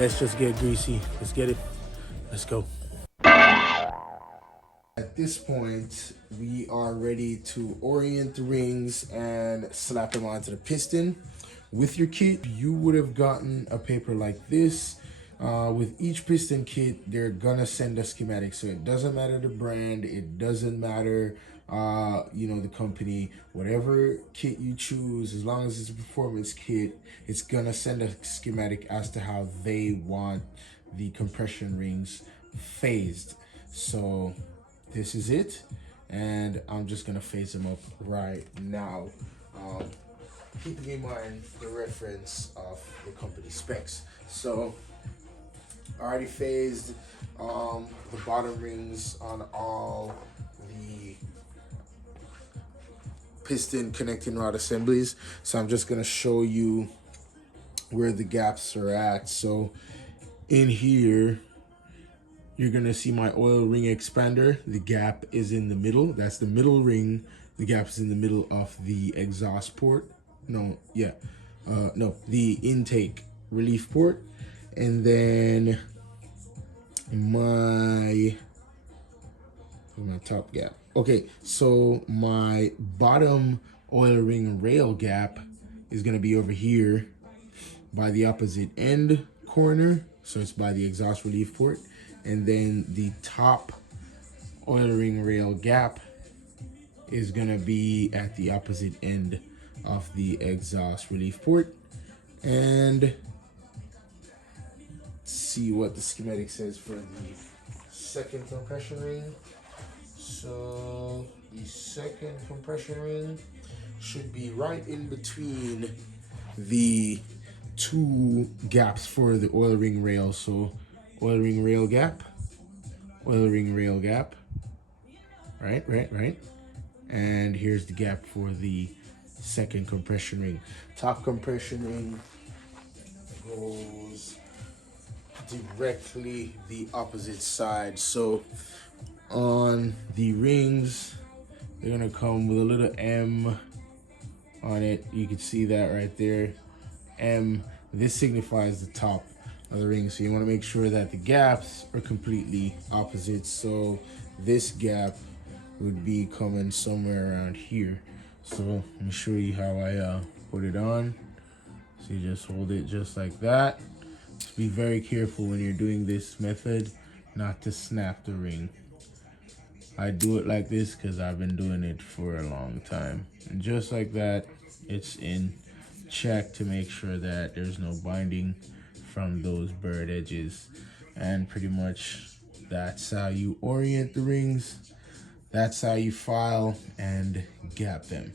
let's just get greasy. Let's get it. Let's go. At this point, we are ready to orient the rings and slap them onto the piston. With your kit, you would have gotten a paper like this. With each piston kit, they're gonna send a schematic, so it doesn't matter the brand, it doesn't matter the company. Whatever kit you choose, as long as it's a performance kit, it's gonna send a schematic as to how they want the compression rings phased. So this is it, and I'm just gonna phase them up right now, keeping in mind the reference of the company specs. So I already phased the bottom rings on all the piston connecting rod assemblies, so I'm just gonna show you where the gaps are at. So in here, you're gonna see my oil ring expander. The gap is in the middle. That's the middle ring. The gap is in the middle of the exhaust port. The intake relief port. And then my top gap. Okay, so my bottom oil ring rail gap is gonna be over here by the opposite end corner. So it's by the exhaust relief port. And then the top oil ring rail gap is gonna be at the opposite end of the exhaust relief port. And let's see what the schematic says for the second compression ring. So the second compression ring should be right in between the two gaps for the oil ring rail. So oil ring rail gap, oil ring rail gap, right. And here's the gap for the second compression ring. Top compression ring goes directly the opposite side. So on the rings, they're gonna come with a little M on it. You can see that right there, M. This signifies the top of the ring, so you want to make sure that the gaps are completely opposite. So this gap would be coming somewhere around here. So let me show you how I put it on. So you just hold it just like that. Just be very careful when you're doing this method not to snap the ring. I do it like this because I've been doing it for a long time. And just like that, it's in. Check to make sure that there's no binding from those burred edges. And pretty much that's how you orient the rings. That's how you file and gap them.